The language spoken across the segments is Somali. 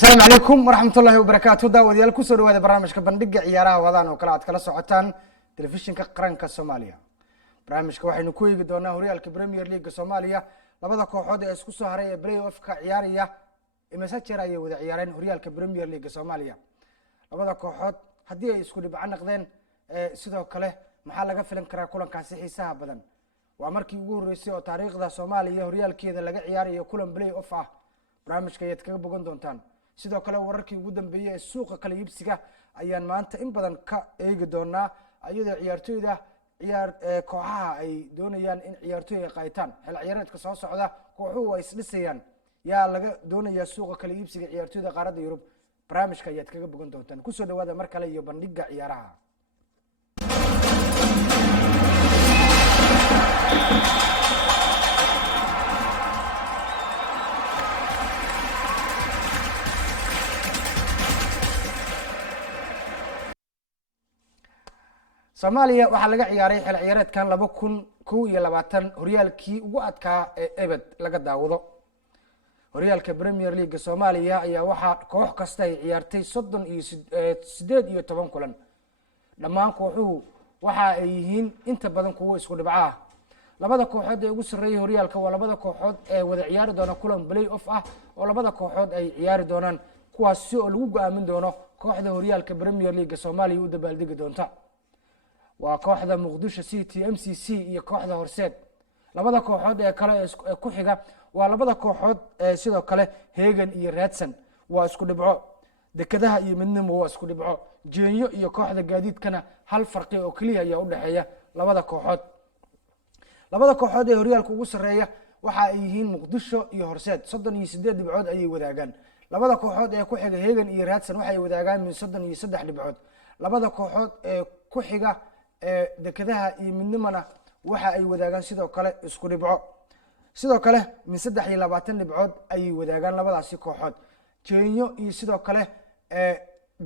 السلام عليكم ورحمة الله وبركاته. داوديال كسر وهذا برنامج كبندق عيارها وضعنا وكلات كلا صعتان تلفزيون كقرن كالصوماليا. برنامج كواحد نكوي قدونا هوريال كبريمير ليج الصوماليا لبدا كوحود اسكسو هرية بلاي اوف كعيارية مساتشر أيه وذا عيارين هوريال كبريمير ليج الصوماليا. لبدا كوحود هدي اسكو دبعنا نقدين سيدو كله محل قفلن كرا كلن كاسحي سها بدن. وأمركي يقول رئيسي وتاريخ ذا صوماليا هوريال كذا لقى عيارية كلن بلاي اوف برنامج كيت كبقون دونتان. sidoo kale wararkii ugu dambeeyay suuqa kala iibsiga ayaan maanta in badan ka eegi doonaa ayada ciyaartoyda kooxaha ay doonayaan in ciyaartoy ay qaataan xil ciyaareedka soo socda kooxuhu ay isdhisayaan yaa laga doonayaa suuqa kala iibsiga ciyaartoyda qaaradda Yurub barnaamijka ayaad kaga bogan doontaan ku soo dhawaada mar kale iyo bandhiga ciyaaraha Soomaaliya waxa laga ciyaaray xil ciyaareedkan 2021 horyaalkii ugu adkaa ee ebed laga daawado horyaalka Premier League Soomaaliya ayaa waxa koox kasta ay ciyaartay 38 kulan dhammaan kooxuhu waxa ay yihiin inta badan kuwa isku dhibco ah labada kooxood ee ugu sareeyay horyaalka waa labada kooxood ee wada ciyaari doona kulan play off ah oo labada kooxood ay ciyaari doonaan kuwaas oo lagu go'aamin doono kooxda horyaalka Premier League Soomaaliya u dabaaldegi doonta وكوحدة مقدشة سيتي MCC iyo kooxda horseed labada kooxood ee kale ee ku xiga waa labada kooxood ee sidoo kale Hegan iyo Radson waa isku dhibco dekadaha iyo midnimo waa isku dhibco Jeenyo iyo kooxda gaadiidkana hal farqi oo kaliya ayaa u dhaxeeya labada kooxood ee horyaalka ugu sareeya waxa ay yihiin Muqdisho iyo Horseed 38 dhibcood ayay wadaagaan labada kooxood ee ku xiga Hegan iyo Radson waxay wadaagaan min 33 dhibcood labada kooxood ee ku xiga dekadaha iyo midnimana waxa ay wadaagaan sidoo kale isku dhibco sidoo kale min 23 dhibcood ay wadaagaan labadaasi kooxood Jeenyo iyo sidoo kale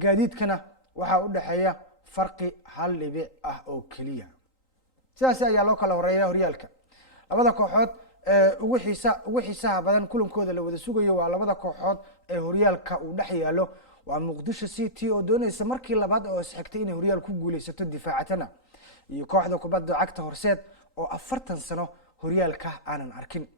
gaadiidkana waxa u dhaxeeya farqi hal dhibic ah oo kaliya sidaas ayaa loo kala horeeyaa horyaalka labada kooxood ugu xiisaha badan kulankooda la wada sugayo waa labada kooxood ee horyaalka uu dhex yaalo waa Muqdisho City oo doonaysa markii labaad oo isxigtay inay horyaal ku guuleysato difaacatana iyo kooxda kubadda cagta Horseed oo 40 sano horyaalka aanan arkin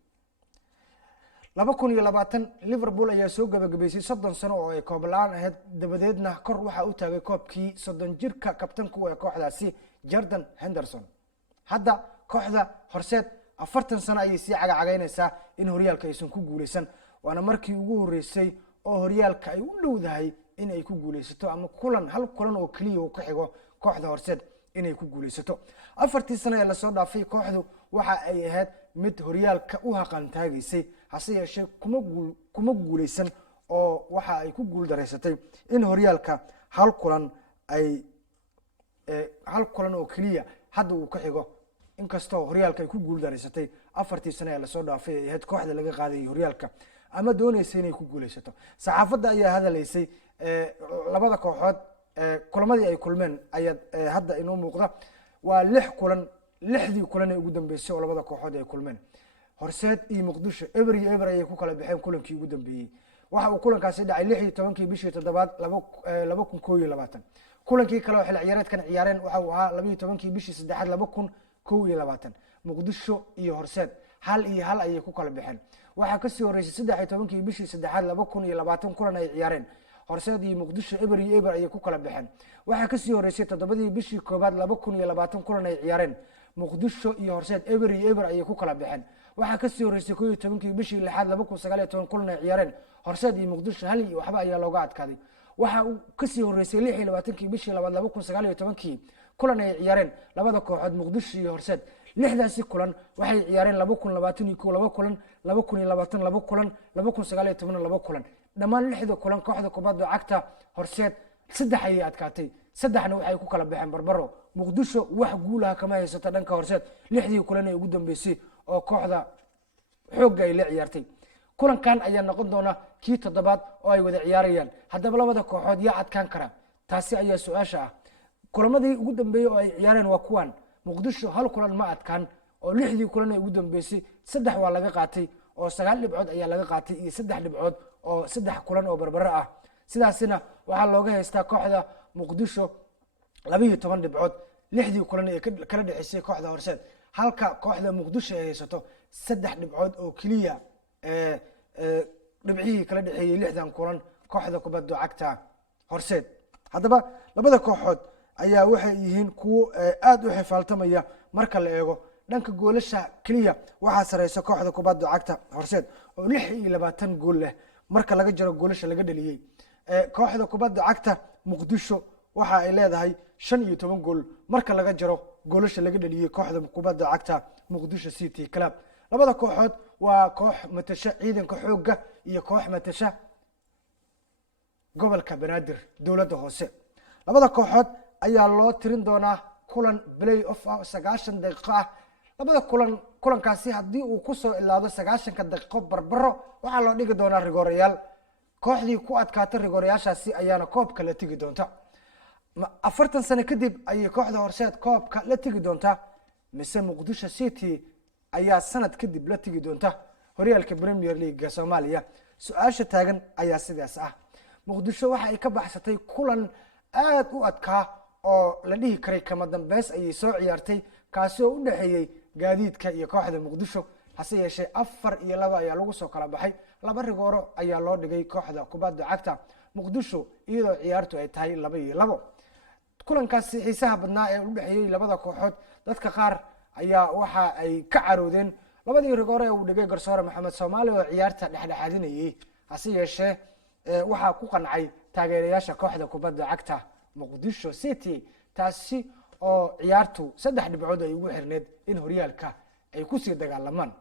2020 Liverpool ayaa soo gabagabeysay 30 sano oo ay koob la'aan ahayd dabadeedna kor waxa uu taagay koobkii 30 jirka kabtanku ee kooxdaasi Jordan Henderson hadda kooxda Horseed 40 sano ayay sii cagacageynaysaa in horyaalka aysan ku guuleysan waana markii ugu horeysay oo horyaalka ay u dhowdahay in ay ku guuleysato ama hal kulan oo kaliya uu ka xigo kooxda Horseed inay ku guuleysato afartii sano ee la soo dhaafay kooxdu waxa ay ahayd mid horyaalka u haqan taagaysay hase yeeshee kuma guuleysan oo waxa ay ku guul dareysatay in horyaalka hal kulan oo kaliya hadda uu ka xigo inkastoo horyaalka ay ku guul dareysatay afartii sano ee la soo dhaafay ay ahayd kooxda laga qaaday horyaalka ama doonaysay inay ku guuleysato saxaafadda ayaa hadalaysay labada kooxood kulamadii ay kulmeen ayaa hadda inoo muuqda waa 6 kulan 6dii kulan ee ugu dambeysay oo labada kooxood ay kulmeen Horseed iyo Muqdisho ever ay ku kala baxeen kulankii ugu dambeeyay waxa uu kulankaasi dhacay 16 bishii 7 2021 kulankii kale oo xil ciyaareedkan ciyaareen waxa uu ahaa 12 bishii 3 2021 Muqdisho iyo Horseed hal ayay ku kala baxeen waxa ka sii horeysay 13 bishii 3 2020 kulan ay ciyaareen Horseed iyo Muqdisho ever ayay ku kala baxeen waxa ka sii horeysay 7 bishii 1 2020 kulan ay ciyaareen Muqdisho iyo Horseed ever ayay ku kala baxeen waxa ka sii horeysay 11 bishii 6 2019 kulan ay ciyaareen Horseed iyo Muqdisho hal iyo waxba ayaa looga adkaaday waxa uu ka sii horeysay 26 bishii 2019 kulan ay ciyaareen labada kooxood Muqdisho iyo Horseed lixdaasi kulan waxay ciyaareen 2021 kulan 2022 kulan 2019 kulan dhamaan lixda kulan kooxda kubadda cagta Horseed saddex ay adkaatay saddexna waxay ku kala baxeen barbaro Muqdisho wax guulaha kama haysato dhanka Horseed lixdii kulan ee ugu dambeysay oo kooxda xoog ay la ciyaartay kulankan ayaa noqon doona kii toddobaad oo ay wada ciyaarayaan haddaba labada kooxood yaa adkaan kara taasi ayaa su'aasha ah kulamadii ugu dambeeyay oo ay ciyaareen waa kuwan Muqdisho hal kulan ma adkaan oo lixdii kulan ee ugu dambeysay saddex waa laga qaatay oo 9 dhibcood ayaa laga qaatay iyo 3 dhibcood oo 3 kulan oo barbaro ah. sidaasina waxaa looga haystaa kooxda muqdisho 12 dhibcood 6 kulan ee kala dhaxaysay kooxda Horseed, halka kooxda muqdisho ay haysato 3 dhibcood oo kaliya dhibcihii kala dhaxeeyay 6 kulan kooxda kubadda cagta Horseed. haddaba labada kooxood ayaa waxay yihiin kuwo aad u xifaaltamaya marka la eego dhanka goolasha kaliya. waxaa sareysa kooxda kubadda cagta Horseed oo 26 gool leh marka laga jaro goolasha laga dhaliyay. kooxda kubadda cagta muqdisho waxa ay leedahay 15 gool marka laga jaro goolasha laga dhaliyay kooxda kubadda cagta muqdisho City Club. labada kooxood waa koox matasha ciidanka xoogga iyo koox matasha gobolka Banaadir dawladda hoose. labada kooxood ayaa loo tirin doonaa kulan play off 90 daqiiqo ah. labada kulankaasi haddii uu ku soo ilaado 90 daqiiqo barbaro waxaa loo dhigi doonaa rigoorayaal. kooxdii ku adkaata rigoorayaashaasi ayaana koobka la tigi doonta. 40 sano kadib ayay kooxda Horseed koobka la tigi doonta, mise muqdisho City ayaa sanad kadib la tigi doonta horyaalka Premier League Soomaaliya? su-aasha taagan ayaa sidaas ah. muqdisho waxa ay ka baxsatay kulan aad u adkaa oo la dhihi karay kama dambeys ayay soo ciyaartay, kaasi oo u dhaxeeyay gaadiidka iyo kooxda muqdisho. hase yeeshee 4-2 ayaa lagu soo kala baxay. 2 rigooro ayaa loo dhigay kooxda kubadda cagta muqdisho iyadoo ciyaartu ay tahay 2-2. kulankaasi xiisaha badnaa ee u dhaxeeyay labada kooxood, dadka qaar ayaa waxa ay ka caroodeen labadii rigooro ee uu dhigay garsoore Maxamed Soomaali oo ciyaarta dhexdhexaadinayay. hase yeeshee waxaa ku qancay taageerayaasha kooxda kubadda cagta muqdisho City, taasi oo ciyaartu 3 dhibcood ay ugu xirneed in horyaalka ay ku sii dagaalamaan.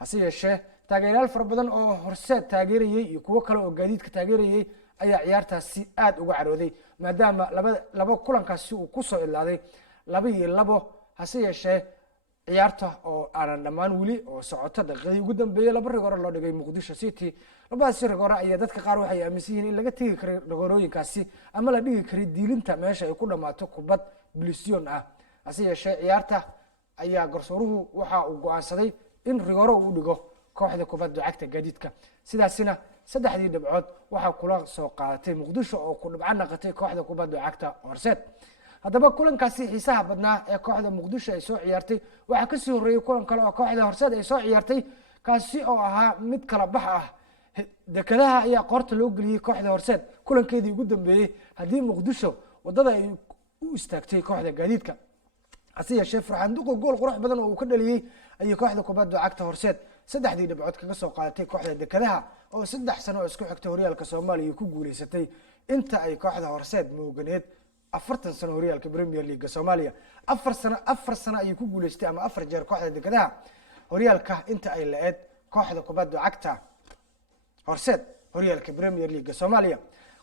hase yeeshee taageerayaal fara badan oo Horseed taageerayay iyo kuwo kale oo gaadiidka taageerayay ayaa ciyaartaasi aad uga carooday maadaama laba kulankaasi uu ku soo ilaaday 2-2. hase yeeshee ciyaarta oo aanan dhammaan weli oo socota daqiiqadii ugu dambeeyay 2 rigooro loo dhigay muqdisho City. labadaasi rigooro ayaa dadka qaar waxay aaminsan yihiin in laga tegi karo rigoorooyinkaasi ama la dhigi karo diilinta meesha ay ku dhamaato kubad bilision ah. hase yeeshee ciyaarta ayaa garsooruhu waxa uu go'aansaday in rigooro uu dhigo kooxda kubadda cagta gaadiidka. sidaasina 3 dhibcood waxaa kula soo qaadatay muqdisho oo ku dhibco naqatay kooxda kubadda cagta Horseed. haddaba kulankaasi xiisaha badnaa ee kooxda muqdisho ay soo ciyaartay waxaa ka sii horeeyay kulan kale oo kooxda Horseed ay soo ciyaartay, kaasi oo ahaa mid kala bax ah. dekadaha ayaa qoorta loo geliyay kooxda Horseed kulankeedii ugu dambeeyay haddii muqdisho wadada ay u istaagtay kooxda gaadiidka. hase yeeshee Farxaan Duqo gool qurux badan oo uu ka dhaliyay ayay kooxda kubadda cagta Horseed 3 dhibcood kaga soo qaadatay kooxda dekadaha oo 3 sano oo isku xigtay horyaalka Soomaaliya ku guuleysatay inta ay kooxda Horseed mooganeed 40 sano horyaalka Premier League Soomaaliya. 4 sano ayay ku guuleystay ama 4 jeer kooxda dekadaha horyaalka inta ay laeed kooxda kubadda cagta Horseed horyaalka Premier League Soomaaliya.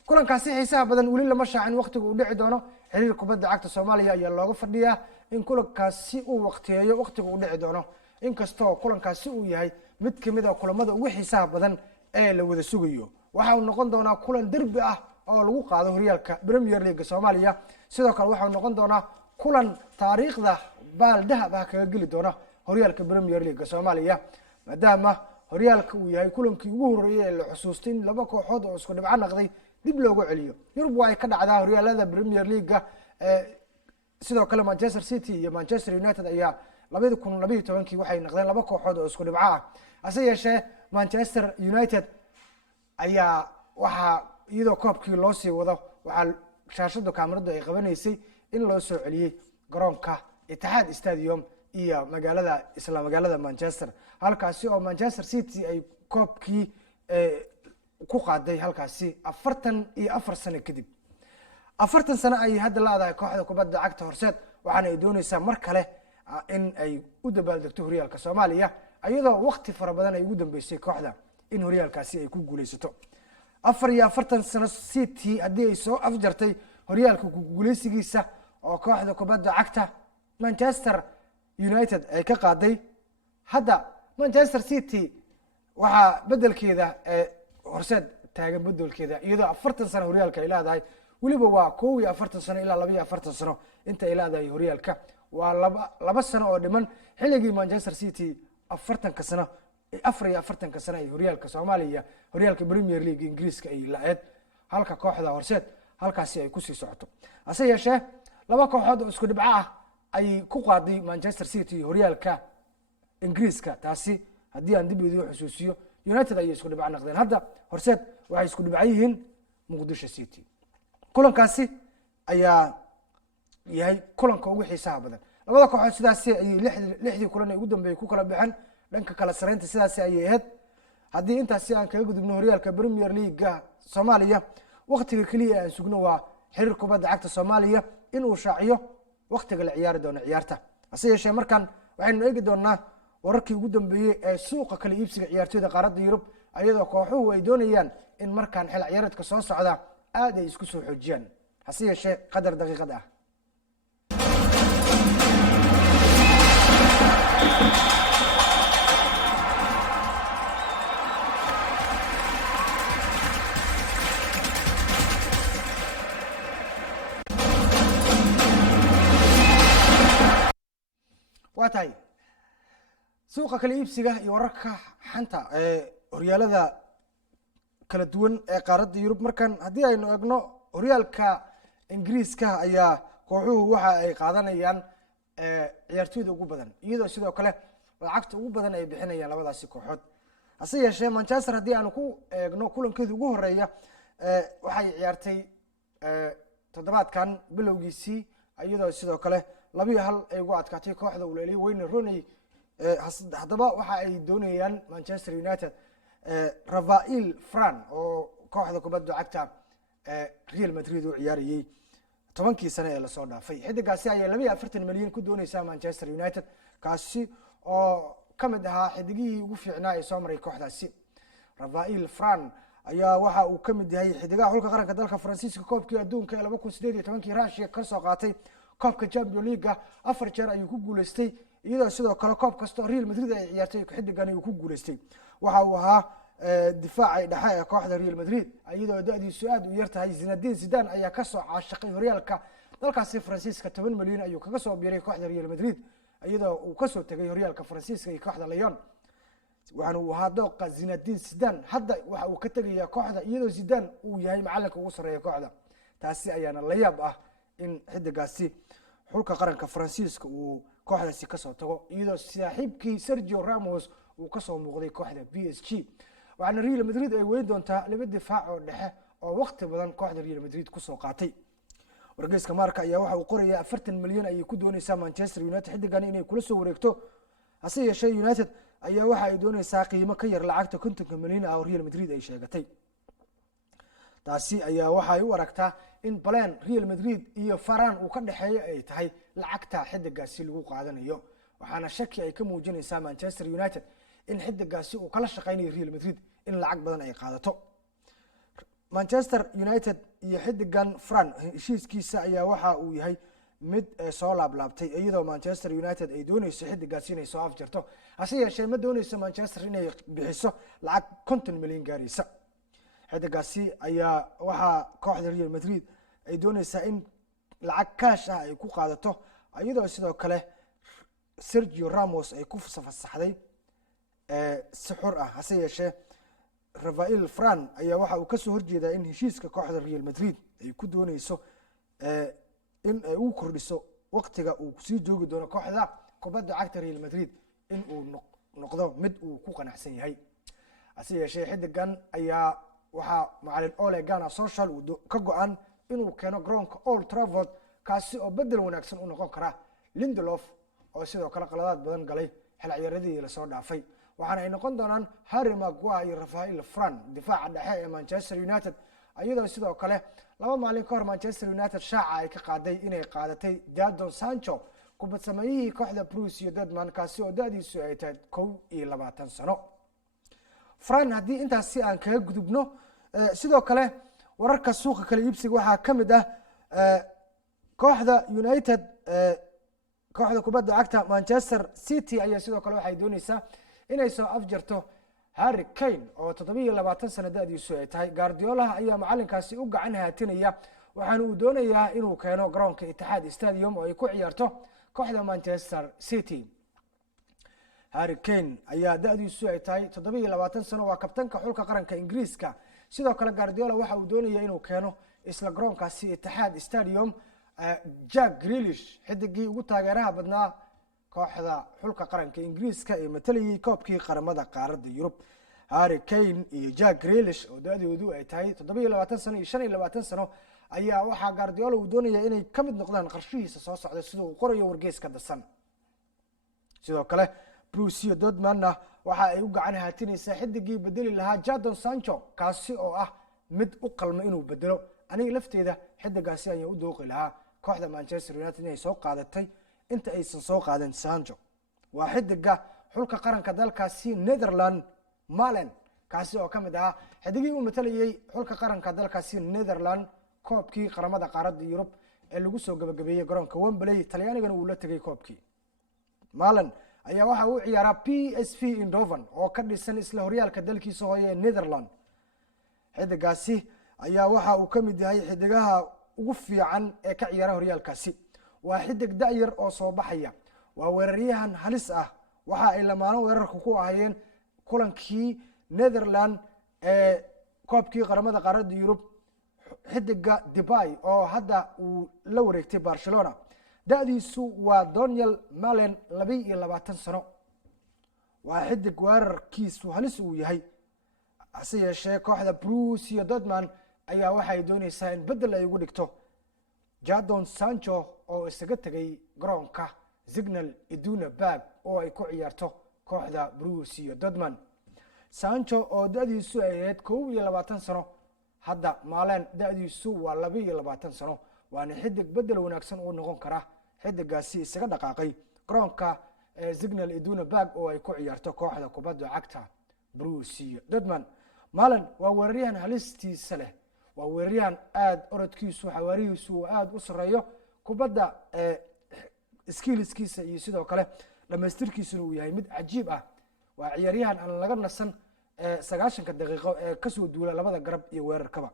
kulankaasi xiisaha badan weli lama shaacin waqtiga uu dhici doono. xiriir kubadda cagta Soomaaliya ayaa looga fadhiyaa in kulankaasi uu waqtiyeeyo waqtiga uu dhici doono, inkastoo kulankaasi uu yahay mid kamid ah kulamada ugu xiisaha badan ee la wada sugayo. waxa uu noqon doonaa kulan derbi ah oo lagu qaado horyaalka Premier League Soomaaliya. sidoo kale waxa uu noqon doonaa kulan taariikhda baal dahab ah kaga geli doona horyaalka Premier League Soomaaliya, maadaama horyaalka uu yahay kulankii ugu horeeyay ee la xusuustay in 2 kooxood oo isku dhibco naqday dib loogu celiyo. Yurub way ka dhacdaa horyaalada Premier League. sidoo kale Manchester City iyo Manchester United ayaa 2012 waxay noqdeen 2 kooxood oo isku dhibco ah. hase yeeshee Manchester United ayaa waxa iyadoo koobkii loo sii wado waxa shaashada kaamiradu ay qabanaysay in loo soo celiyay garoonka Etihad Stadium iyo magaalada Manchester, halkaasi oo Manchester City ay koobkii ku qaaday halkaasi 44 sano kadib. 40 sano ay hadda laadahay kooxda kubadda cagta Horseed, waxaana ay doonaysaa mar kale in ay u dabaaldegto horyaalka Soomaaliya iyadoo waqti fara badan ay ugu dambeysay kooxda in horyaalkaasi ay ku guuleysato. 44 sano City haddii ay soo afjartay horyaalka ku guuleysigiisa oo kooxda kubadda cagta Manchester United ay ka qaaday, hadda Manchester City waxa bedelkeeda Horseed taagan bedelkeeda iyadoo 40 sano horyaalka ay leedahay. weliba waa 41 sano ilaa 42 sano inta ay leedahay horyaalka. waa laba sano oo dhiman xilligii Manchester City 40 sano 44 sano ay horyaalka Soomaaliya horyaalka Premier League Ingiriiska ay la-eed halka kooxda Horseed halkaasi ay ku sii socoto ase yeeshee laba kooxood oo isku dhibco ah ay ku qaaday Manchester City horyaalka Ingiriiska taasi haddii aan dib u xusuusiyo United ay isku dhibco noqdeen hadda Horseed waxay isku dhibco yihiin Muqdisho City kulankaasi ayaa yahay kulanka ugu xiisaha badan labada kooxood sidaas ay lixdii kulan ay ugu dambeeyay ku kala baxeen dhanka kala sareynta sidaas ay ahayd haddii intaasi aan kaga gudubno horyaalka Premier League Soomaaliya waqtiga kaliya aan sugno waa xiriir kubadda cagta Soomaaliya inuu shaaciyo waqtiga la ciyaari doono ciyaarta hase yeeshee markan waxaynu eegi doonaa wararkii ugu dambeeyay ee suuqa kala iibsiga ciyaartoyda qaaradda Yurub ayadoo kooxuhu ay doonayaan in markan xil ciyaareedka soo socda aad ay isku soo xoojiyaan hase yeeshee qadar daqiiqad ah waatahay suuqa kala iibsiga iyo wararka xanta ee horyaalada kala duwan ee qaaradda Yurub markan haddii aynu eegno horyaalka Ingiriiska ayaa kooxuhu waxa ay qaadanayaan ciyaartoyda ugu badan iyadoo sidoo kale lacagta ugu badan ay bixinayaan labadaasi kooxood hase yeeshee Manchester haddii aan ku eegno kulankeeda ugu horeeya waxay ciyaartay toddobaadkan bilowgiisii iyadoo sidoo kale 2-1 ay ugu adkaatay kooxda uu leeyahay Wayne Rooney haddaba waxa ay doonayaan Manchester United Rafael Varane oo kooxda kubadda cagta Real Madrid uu ciyaarayay 10 sano ee la soo dhaafay xidigaasi ayaa 42 milyan ku doonaysa Manchester United kaasi oo kamid ahaa xidigihii ugu fiicnaa ee soo maray kooxdaasi Rafael Varane ayaa waxa uu kamid yahay xidigaha xulka qaranka dalka Faransiiska koobkii adduunka ee 2018 Russia ka soo qaatay koobka Champions League 4 jeer ayuu ku guuleystay iyadoo sidoo kale koob kasta Real Madrid ay ciyaartay xidigan uu ku guuleystay waxa uu ahaa difaaci dhexe ee kooxda Real Madrid iyadoo da'diisu aad u yar tahay Zinedine Zidane ayaa ka soo caashaqay horyaalka dalkaasi Faransiiska 10 milyan ayuu kaga soo biiray kooxda Real Madrid iyadoo uu ka soo tagay horyaalka Faransiiska iyo kooxda Lyon waxaana uu ahaa dooqa Zinedine Zidane hadda waxa uu ka tagayaa kooxda iyadoo Zidane uu yahay macalinka ugu sareeya kooxda taasi ayaana la yaab ah in xidigaasi xulka qaranka Faransiiska uu kooxdaasi ka soo tago iyadoo saaxiibkii Sergio Ramos uu ka soo muuqday kooxda PSG waxaana Real Madrid ay weyn doontaa laba difaac oo dhexe oo waqti badan kooxda Real Madrid ku soo qaatay wargeyska Marca ayaa waxa uu qorayaa 40 milyan ay ku doonaysaa Manchester United xidigan inay kula soo wareegto hase yeeshee United ayaa waxa ay doonaysaa qiimo ka yar lacagta 50 milyan oo Real Madrid ay sheegatay taasi ayaa waxa ay u aragtaa in plan Real Madrid iyo Varane uu ka dhaxeeyo ay tahay lacagta xidigaasi lagu qaadanayo waxaana shaki ay ka muujinaysaa Manchester United in xidigaasi uu kala shaqeynayo Real Madrid in lacag badan ay qaadato Manchester United iyo xidigan Varane heshiiskiisa ayaa waxa uu yahay mid soo laablaabtay iyadoo Manchester United ay doonayso xidigaasi inay soo afjarto hase yeeshee ma doonayso Manchester inay bixiso lacag 50 milyan gaaraysa xidigaasi ayaa waxa kooxda Real Madrid ay doonaysaa in lacag cash ah ay ku qaadato iyadoo sidoo kale Sergio Ramos ay ku fasaxday si xor ah hase yeeshee Rafael Varane ayaa waxa uu ka soo horjeedaa in heshiiska kooxda Real Madrid ay ku doonayso in ay u kordhiso waqtiga uu sii joogi doono kooxda kubadda cagta Real Madrid in uu noqdo mid uu ku qanacsan yahay hase yeeshee xidigan ayaa waxa macallin Ole Gunnar Solskjaer uu ka go'an inuu keeno garoonka Old Trafford kaasi oo bedel wanaagsan u noqon kara Lindelof oo sidoo kale qaladaad badan galay xil ciyaareedii la soo dhaafay waxaana ay noqon doonaan Harry Maguire iyo Rafael Varane difaaca dhexe ee Manchester United iyadoo sidoo kale laba maalin ka hor Manchester United shaaca ay ka qaaday inay qaadatay Jadon Sancho kubad sameeyay kooxda Borussia Dortmund kaasi oo da'diisu ay tahay 21 sano Varane haddii intaasi aan kaga gudubno sidoo kale wararka suuqa kala iibsiga waxaa kamid ah kooxda United kooxda kubadda cagta Manchester City ayaa sidoo kale waxay doonaysaa inay soo afjarto Harry Kane oo 27 sano da'diisu ay tahay Guardiola ayaa macalinkaasi u gacan haatinaya waxaana uu doonayaa inuu keeno garoonka Etihad Stadium oo ay ku ciyaarto kooxda Manchester City Harry Kane ayaa da'diisu ay tahay 27 sano, waa kabtanka xulka qaranka Ingiriiska. sidoo kale Guardiola waxa uu doonaya inuu keeno isla garoonkaasi Etihad Stadium Jack Grealish, xidigii ugu taageeraha badnaa kooxda xulka qaranka Ingiriiska ee matalayay koobkii qaramada qaaradda Yurub. Harry Kane iyo Jack Grealish oo da'doodu ay tahay 27 sano iyo 25 sano ayaa waxa Guardiola uu doonaya inay ka mid noqdaan qarshihiisa soo socda sida uu qorayo wargeyska The Sun. sidoo kale Borussia Dortmund waxa ay u gacan haatinaysaa xidigii bedeli lahaa Jadon Sancho, kaasi oo ah mid u qalma inuu bedelo. aniga lafteeda xidigaasi ayaa u dooqi lahaa kooxda Manchester United inay soo qaadatay inta aysan soo qaadan Sancho. waa xidiga xulka qaranka dalkaasi Netherlands Malen, kaasi oo kamid ah xidigii uu matalayay xulka qaranka dalkaasi Netherlands koobkii qaramada qaaradda Yurub ee lagu soo gabagabeeyay garoonka Wembley. Talyaanigana uu la tagay koobkii. Malen ayaa waxa uu ciyaaraa PSV Eindhoven oo ka dhisan isla horyaalka dalkiisa hooyo ee Netherlands. xidigaasi ayaa waxa uu kamid yahay xidigaha ugu fiican ee ka ciyaara horyaalkaasi. waa xidig da'yar oo soo baxaya, waa weeraryahan halis ah. waxa ay lamaano weerarka ku ahayeen kulankii Netherlands ee koobkii qaramada qaaradda Yurub. xidiga Depay oo hadda uu la wareegtay Barcelona, da'diisu waa Daniel Malen, 22 sano. waa xidig weerarkiisu halis uu yahay. hase yeeshee kooxda Borussia Dortmund ayaa waxay doonaysaa in bedel ay ugu dhigto Jadon Sancho oo isaga tagay garoonka Signal Iduna Park oo ay ku ciyaarto kooxda Borussia Dortmund. Sancho oo da'diisu ay ahayd 21 sano, hadda Malen da'diisu waa 22 sano. waana xidig bedel wanaagsan oo noqon kara xidigaasi isaga dhaqaaqay garoonka Signal Iduna Park oo ay ku ciyaarto kooxda kubadda cagta Borussia Dortmund. Malen waa weeraryahan halistiisa leh, waa weeraryahan aad orodkiisu xawaarihiisu aad u sareeyo, kubadda skillskiisa iyo sidoo kale dhamaystirkiisuna uu yahay mid cajiib ah. waa ciyaaryahan aan laga nasan 90 daqiiqo ee ka soo duula labada garab iyo weerarkaba.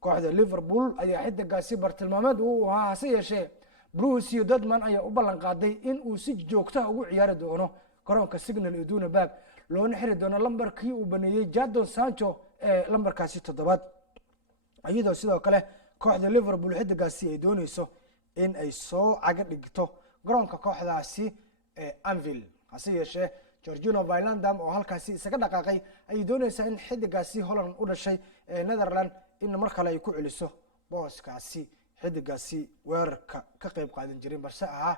kooxda Liverpool ayaa xidigaasi bartilmaameed uu ahaa, hase yeeshee Borussia Dortmund ayaa u ballan qaaday in uu si joogto ah ugu ciyaari doono garoonka Signal Iduna Park, loona xiri doono lambarkii uu baneeyay Jadon Sancho ee lambarkaasi 7. iyadoo sidoo kale kooxda Liverpool xidigaasi ay doonayso in ay soo caga dhigto garoonka kooxdaasi Anfield. hase yeeshee Georgino Wijnaldum oo halkaasi isaga dhaqaaqay ay doonaysaa in xidigaasi Holland u dhashay Netherlands in mar kale ay ku celiso booskaasi xidigaasi weerarka ka qayb qaadan jiray, balse ahaa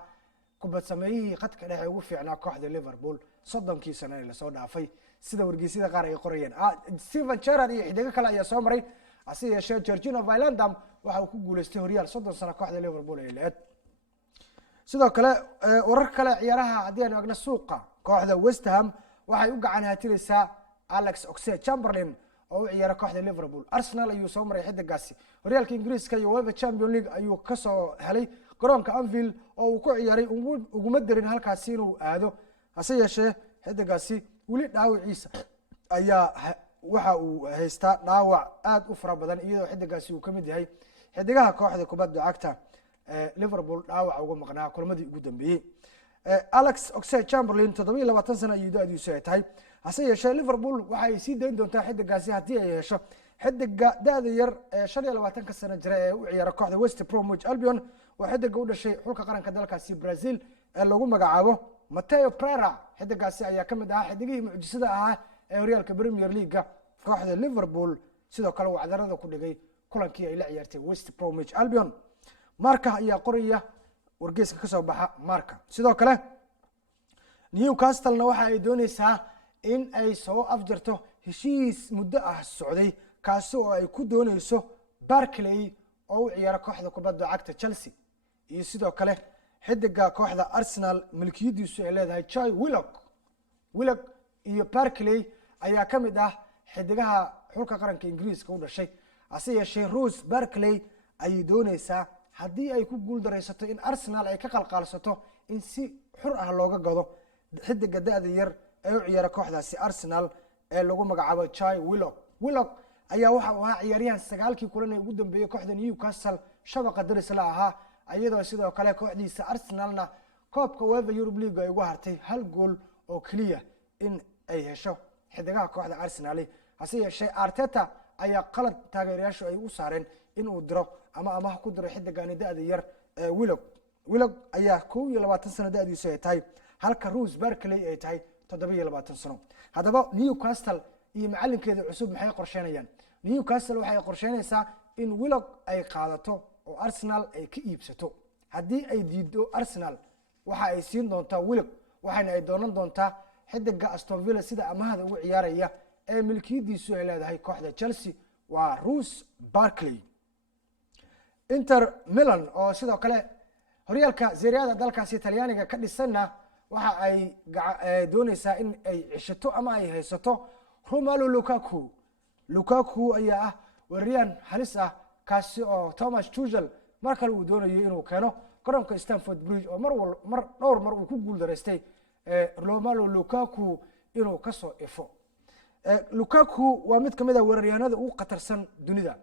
kubad sameeyihii khadka dhexe ugu fiicnaa kooxda Liverpool 30 sano ee la soo dhaafay sida wargeysyada qaar ay qorayeen. Steven Gerrard iyo xidiga kale ayaa soo maray, hase yeeshee Georgino Wijnaldum waxa uu ku guuleystay horyaal 30 sano kooxda Liverpool ay leed. sidoo kale warar kale ciyaaraha haddii aan eegno suuqa, kooxda West Ham waxay u gacan haatinaysaa Alex Oxlade-Chamberlain oo u ciyaara kooxda Liverpool. Arsenal ayuu soo maray xidigaasi, horyaalka Ingiriiska iyo UEFA Champions League ayuu ka soo helay garoonka Anfield oo uu ku ciyaaray uguma darin halkaasi inuu aado. hase yeeshee xidigaasi weli dhaawaciisa ayaa waxa uu haystaa dhaawac aad u fara badan, iyadoo xidigaasi uu kamid yahay xidigaha kooxda kubadda cagta Liverpool dhaawac uga maqnaa kulmadii ugu dambeeyay. Alex Oxlade-Chamberlain 27 sano ayuu da'diisu ay tahay, hase yeeshee Liverpool waxay sii dayn doontaa xidigaasi haddii ay hesho xidiga da'da yar 25 sano jira ee u ciyaara kooxda West Bromwich Albion. waa xidiga u dhashay xulka qaranka dalkaasi Brazil ee lagu magacaabo Matteo Pereira. xidigaasi ayaa kamid ahaa xidigihii mucjisada ahaa ee horyaalka Premier League kooxda Liverpool, sidoo kale uu cadarada ku dhigay kulankii ay la ciyaartay West Bromwich Albion. Marka ayaa qoraya wargeyska ka soo baxa Marka. sidoo kale Newcastle-na waxa ay doonaysaa in ay soo afjarto heshiis muddo ah socday, kaasi oo ay ku doonayso Barkley oo u ciyaara kooxda kubadda cagta Chelsea, iyo sidoo kale xidiga kooxda Arsenal milkiyadiisu ay leedahay Chai Willock iyo Barkley ayaa kamid ah xidigaha xulka qaranka Ingiriiska u dhashay. hase yeeshee Ross Barkley ay doonaysaa haddii ay ku guul dareysato in Arsenal ay ka qalqaalsato in si xur ah looga gado xidiga da'da yar ee u ciyaara kooxdaasi Arsenal ee lagu magacaabo Chai Willock ayaa waxa uu ahaa ciyaaryahan 9kii kulan ee ugu dambeeyay kooxda Newcastle shabaqa daris la ahaa, iyadoo sidoo kale kooxdiisa Arsenalna koobka UEFA Europe League ay ugu hartay 1 gool oo keliya in ay hesho xidigaha kooxda Arsenal hase yeeshee Arteta ayaa qalad taageerayaashu ay u saareen in uu diro ama ku diro xidigan da'da yar Willock ayaa 21 sano da'diisu ay tahay halka Ross Barkley ay tahay 27 sano. haddaba Newcastle iyo macalinkeeda cusub maxay qorsheynayaan? Newcastle waxay qorsheynaysaa in Willock ay qaadato oo Arsenal ay ka iibsato. haddii ay diido Arsenal waxa ay siin doontaa Willock waxaana ay doonan doontaa xidiga Aston Villa sida amahda ugu ciyaaraya ee milkiyadiisu ay leedahay kooxda Chelsea waa Ross Barkley. Inter Milan oo sidoo kale horyaalka Serie A dalkaasi Talyaaniga ka dhisana waxa ay doonaysaa in ay cishato ama ay haysato Romelu Lukaku ayaa weeraryahan halis kaasi oo Thomas Tuchel markale uu doonayo inuu keeno garoonka Stamford Bridge oo dhowr mar uu ku guuldareystay Romelu Lukaku inuu ka soo ifo. Lukaku waa mid kamid ah weeraryahanada ugu qatarsan dunida.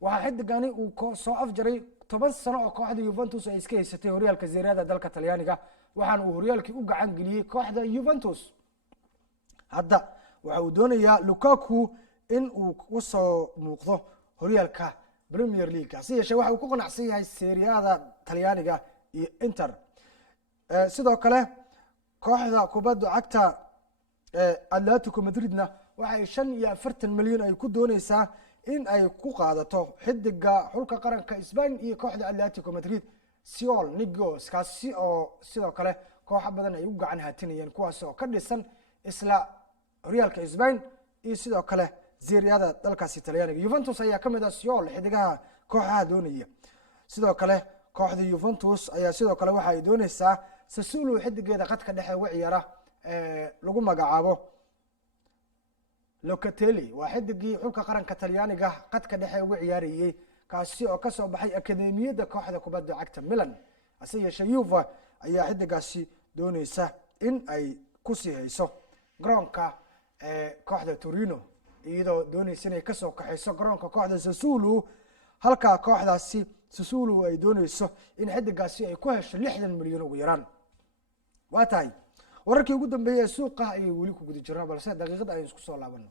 waxa xidigani uu soo afjaray 10 sano oo kooxda Juventus ay iska haysatay horyaalka Serie A dalka Talyaaniga waxaana uu horyaalkii u gacan geliyay kooxda Juventus. hadda waxa uu doonayaa Lukaku in uu ku soo muuqdo horyaalka Premier League hase yeeshee waxa uu ku qanacsan yahay Serie A Talyaaniga iyo Inter. sidoo kale kooxda kubadda cagta Atletico Madridna waxay 45 milyan ay ku doonaysaa in ay ku qaadato xidiga xulka qaranka Spain iyo kooxda Atletico Madrid Saul Niguez kaasi oo sidoo kale koox badan ay u gacan haatinayeen kuwaas oo ka dhisan isla horyaalka Spain iyo sidoo kale Serie A dalkaasi Talyaaniga. Juventus ayaa kamid ah Saul xidigaha kooxaha doonaya. sidoo kale kooxda Juventus ayaa sidoo kale waxa ay doonaysaa Sassuolo xidigeeda qadka dhexe uga ciyaara lagu magacaabo Locatelli waa xidigii xulka qaranka Talyaaniga qadka dhexe uga ciyaarayay kaasi oo ka soo baxay akademiyada kooxda kubadda cagta Milan. hase yeeshee Juve ayaa xidigaasi doonaysa in ay ku sii hayso garoonka kooxda Torino iyadoo doonaysa inay ka soo kaxayso garoonka kooxda Sassuolo halka kooxdaasi Sassuolo ay doonayso in xidigaasi ay ku hesho 60 milyan ugu yaraan. waa tahay wararkii ugu dambeeyay suuqa ay wali ku guda jiraan balse daqiiqad ay isku soo laabano.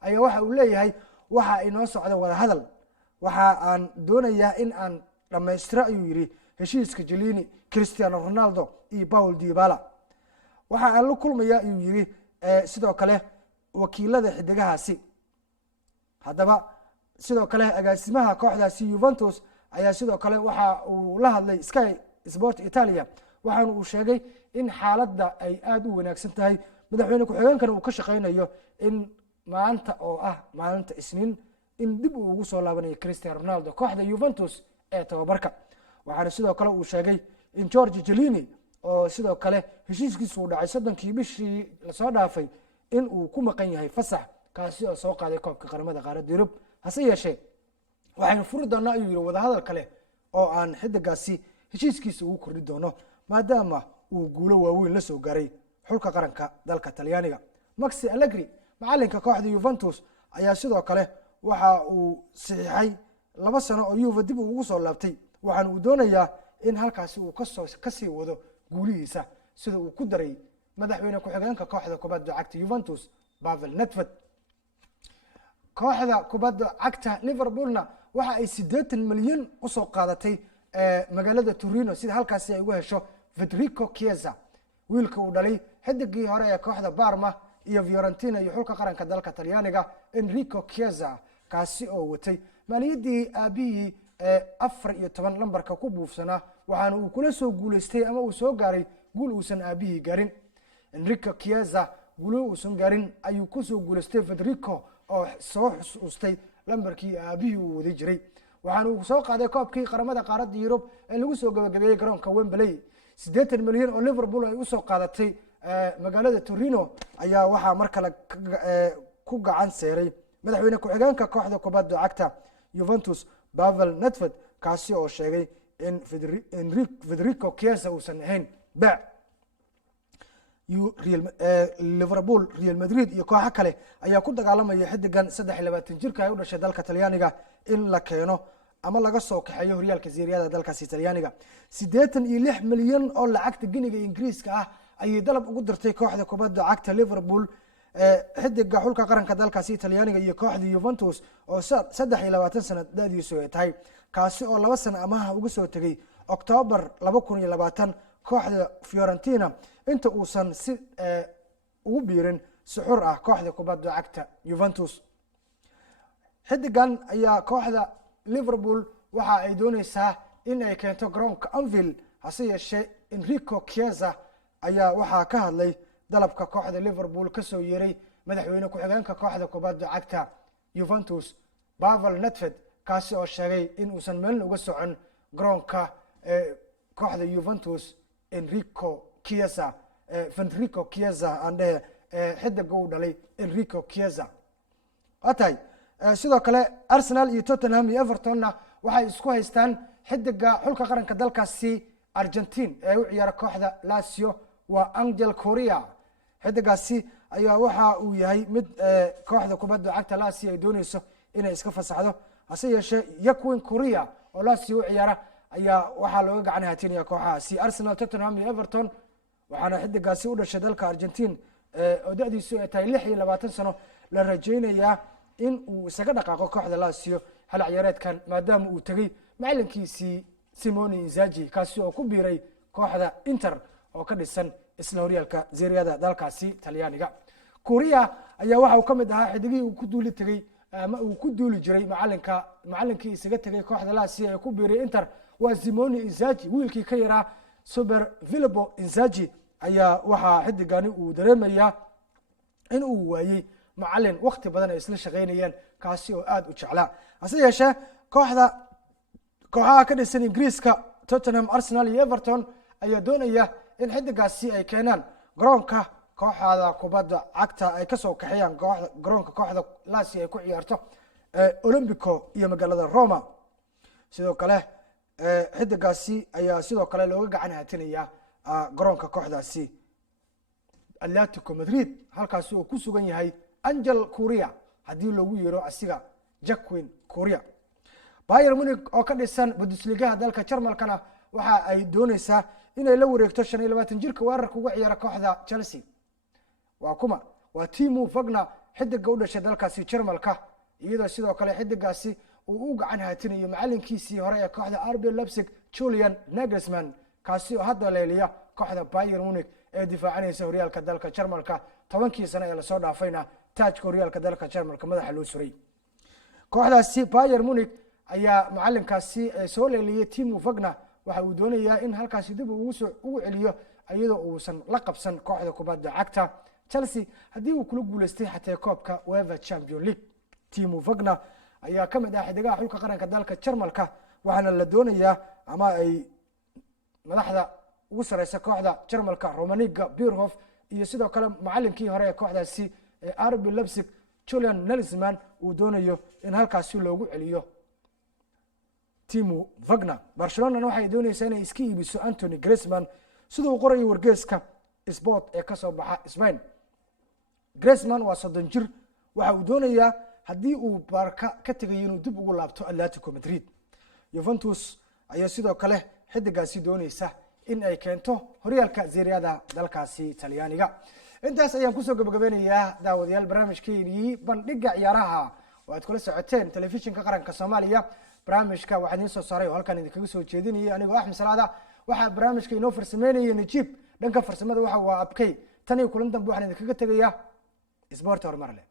ayaa waxa uu leeyahay waxa inoo socda wada hadal, waxa aan doonayaa in aan dhammaystiro ayuu yidhi heshiiska Chiellini, Cristiano Ronaldo iyo Paul Dybala. waxa aan la kulmaya ayuu yidhi sidoo kale wakiilada xidigahaasi. haddaba sidoo kale agaasimaha kooxdaasi Juventus ayaa sidoo kale waxa uu la hadlay Sky Sport Italia, waxaana uu sheegay in xaaladda ay aad u wanaagsan tahay, madaxweyne ku-xigeenkana uu ka shaqaynayo in maanta oo ah maalinta Isniin in dib uu ugu soo laabanayo Cristiano Ronaldo kooxda Juventus ee tababarka. waxaana sidoo kale uu sheegay in Giorgio Chiellini oo sidoo kale heshiiskiisu u dhacay 3 bishii la soo dhaafay in uu ku maqan yahay fasax kaasi oo soo qaaday koobka qaramada qaaradda Yurub. hase yeeshee waxaynu furi doonaa ayuu yidhi wada hadal kale oo aan xidigaasi heshiiskiisa ugu kordhi doono maadaama uu guulo waaweyn la soo gaaray xulka qaranka dalka Talyaaniga. Maxi Allegri macalinka kooxda Juventus ayaa sidoo kale waxa uu saxiixay 2 sano oo Juve dib ugu soo laabtay, waxaana uu doonayaa in halkaasi uu ka sii wado guulihiisa sida uu ku daray madaxweyne ku-xigeenka kooxda kubadda cagta Juventus Pavel Nedved. kooxda kubadda cagta Liverpoolna waxa ay 80 milyan u soo qaadatay magaalada Torino sida halkaasi ay ugu hesho Federico Chiesa, wiilka uu dhalay xidigii hore ee kooxda Parma iyo Fiorentina iyo xulka qaranka dalka Talyaaniga Enrico Chiesa, kaasi oo watay maaliyadii aabihii 14 lambarka ku buufsanaa, waxaana uu kula soo guuleystay ama uu soo gaaray guul uusan aabihii gaarin. Enrico Chiesa guulo uusan gaarin ayuu ku soo guuleystay Federico oo soo xusustay lambarkii aabihii uu wadi jiray, waxaana uu soo qaaday koobkii qaramada qaaradda Yurub ee lagu soo gabagabeeyay garoonka Wembley. 80 milyan oo Liverpool ay u soo qaadatay magaalada Torino ayaa waxaa mar kale ku gacan seeray madaxweyne ku-xigeenka kooxda kubadda cagta Juventus Pavel Nedved, kaasi oo sheegay in Federico Chiesa uusan ahayn baac. Liverpool, Real Madrid iyo kooxo kale ayaa ku dagaalamaya xidigan 23 jirka ay u dhashay dalka Talyaaniga in la keeno ama laga soo kaxeeyo horyaalka Serie A dalkaasi Talyaaniga. 86 milyan oo lacagta giniga Ingiriiska ah ayay dalab ugu dirtay kooxda kubadda cagta Liverpool xidiga xulka qaranka dalkaasi Talyaaniga iyo kooxda Juventus oo 23 sano da'diisu ay tahay, kaasi oo 2 sano amaah uga soo tagay October 2020 kooxda Fiorentina inta uusan si ugu biirin suxur ah kooxda kubadda cagta Juventus. xidigan ayaa kooxda Liverpool waxa ay doonaysaa in ay keento garoonka Anfield, hase yeeshee Enrico Chiesa ayaa waxaa ka hadlay dalabka kooxda Liverpool ka soo yeeray madaxweyne ku-xigeenka kooxda kubadda cagta Juventus Pavel Nedved, kaasi oo sheegay in uusan meel uga socon garoonka kooxda Juventus Federico Chiesa ande xidiga uu dhalay Enrico Chiesa. atay sidoo kale Arsenal iyo Tottenham iyo Evertonna waxay isku haystaan xidiga xulka qaranka dalkaasi Argentine ee u ciyaara kooxda Lazio waa Angel Correa. xidigaasi ayaa waxa uu yahay mid kooxda kubadda cagta Lazio ay doonayso inay iska fasaxdo, hase yeeshee Joaquin Correa oo Lazio u ciyaara ayaa waxaa looga gacan haatinaya kooxahaasi Arsenal, Tottenham iyo Everton. waxaana xidigaasi u dhashay dalka Argentine oo da'diisu ay tahay 26 sano la rajaynayaa in uu isaga dhaqaaqo kooxda Lazio hal ciyaareedkan maadaama uu tagay macalinkiisii Simone Inzaghi, kaasi oo ku biiray kooxda Inter oo ka dhisan isla horyaalka Serie A dalkaasi Talyaaniga. Correa ayaa waxa uu ka mid ahaa xidigii uu ku duuli tagay ama uu ku duuli jiray macalinkii isaga tagay kooxda Lazio ee ku biiray Inter waa Simone Inzaghi, wiilkii ka yaraa Super Filippo Inzaghi ayaa waxa xidigani uu dareemayaa in uu waayay macalin waqti badan ay isla shaqeynayeen kaasi oo aad u jeclaa. hase yeeshee kooxaha ka dhisan Ingiriiska Tottenham, Arsenal iyo Everton ayaa doonaya in xidigaasi ay keenaan garoonka kooxda kubadda cagta ay ka soo kaxeeyaan garoonka kooxda Lazio ay ku ciyaarto Olimpico iyo magaalada Roma. sidoo kale xidigaasi ayaa sidoo kale looga gacan haatinaya garoonka kooxdaasi Atletico Madrid, halkaasi oo ku sugan yahay Angel Correa haddii loogu yeero asiga Joaquin Correa. Bayern Munich oo ka dhisan Bundesliga dalka Jarmalkana waxa ay doonaysaa inay la wareegto 25 jirka weerarka uga ciyaara kooxda Chelsea. waa Timo Werner, xidiga u dhashay dalkaasi Jarmalka iyadoo sidoo kale xidigaasi uu u gacan haatinayo macalinkiisii hore ee kooxda RB Leipzig Julian Nagelsmann kaasi oo hadda leeliya kooxda Bayern Munich ee difaacanaysa horyaalka dalka Jarmalka 10 sano ee la soo dhaafayna taajka horyaalka dalka Jarmalka madaxa loo suray kooxdaasi Bayern Munich ayaa macalinkaasi soo leeliyay Timo Werner waxa uu doonayaa in halkaasi dib ugu celiyo iyadoo uusan la qabsan kooxda kubadda cagta Chelsea hadii uu kula guuleystay xatee koobka UEFA Champions League Timo Werner ayaa kamid ah xidigaha xulka qaranka dalka Jarmalka waxaana la doonayaa ama ay madaxda ugu sareysa kooxda Jarmalka Rummenigge Bierhoff iyo sidoo kale macalinkii hore ee kooxdaasi RB Leipzig Julian Nagelsmann uu doonayo in halkaasi loogu celiyo Timo Werner Barcelona waxay doonaysaa inay iska iibiso Anthony Griezmann sidoo qoray wargeyska Sport ee ka soo baxa Spain Griezmann waa 30 jir waxa uu doonayaa hadii uu Barca ka tagay inuu dib ugu laabto Atletico Madrid Juventus ayaa sidoo kale xidigaasi doonaysa in ay keento horyaalka Serie A dalkaasi Talyaaniga intaas ayaan ku soo gabagabeynayaa daawadayaal barnaamijkeennii bandhiga ciyaaraha oo aad kula socoteen telefishinka qaranka Soomaaliya barnaamijka waxaan idin soo saaray oo halkan idinkaga soo jeedinayay anigoo Axmed Salaada waxa barnaamijka inoo farsameynayay Najib dhanka farsamada waxa waa abkay tan iyo kulan dambe waxaan idinkaga tagayaa Sport hormar leh